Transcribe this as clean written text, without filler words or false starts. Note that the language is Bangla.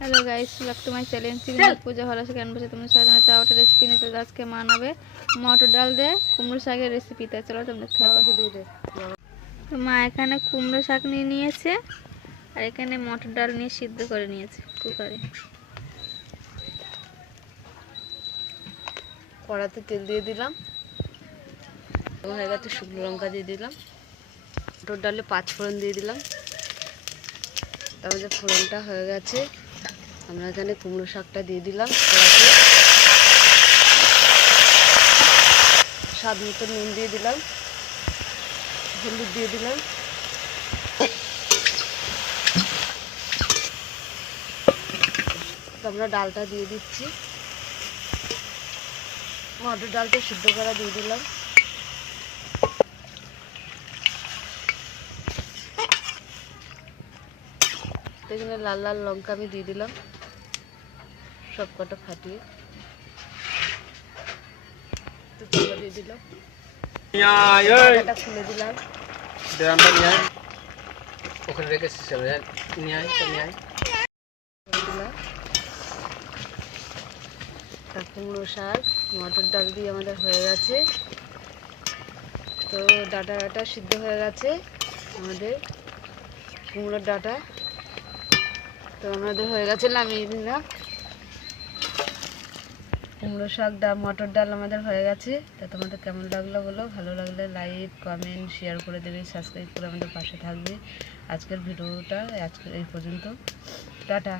Hello guys, back to my channel. Chicken পূজা হলো সেখানে বসে তোমাদের সাথে একটা রেসিপি নিতে আজকে মা নাবে মটর ডাল দিয়ে কুমড়ো শাকের রেসিপিতে। চলো তোমরা থাকো। তো মা এখানে কুমড়ো শাক নিয়ে নিয়েছে আর এখানে মটর ডাল নিয়ে সিদ্ধ করে নিয়েছে কুকারে। কড়াতে তেল দিয়ে দিলাম, হয়ে গেছে শুকনো লঙ্কা দিয়ে দিলাম, মটর ডালে 5 ফোড়ন দিয়ে দিলাম। তারপরে ফোড়নটা হয়ে গেছে, আমরা এখানে কুমড়ো শাকটা দিয়ে দিলাম। স্বাদ মতো নুন দিয়ে দিলাম, হলুদ দিয়ে দিলাম, আমরা ডালটা দিয়ে দিচ্ছি। মটর ডালটা সিদ্ধ করা দিয়ে দিলাম। এখানে লাল লাল লঙ্কা আমি দিয়ে দিলাম, সব কটা ফাটিয়ে দিয়ে দিলাম, খুলে দিলাম। কুমড়ো শাক মটর ডাল দিয়ে আমাদের হয়ে গেছে। তো ডাটা সিদ্ধ হয়ে গেছে আমাদের কুমড়োর ডাটা। তো আমাদের হয়ে গেছে, নামিয়ে দিলাম। কুমড়ো শাক মটর ডাল আমাদের হয়ে গেছে। তা তোমাদের কেমন লাগলো বলো, ভালো লাগলে লাইক কমেন্ট শেয়ার করে দেবে, সাবস্ক্রাইব করে আমাদের পাশে থাকবে। আজকের ভিডিওটা এই পর্যন্ত, টাটা।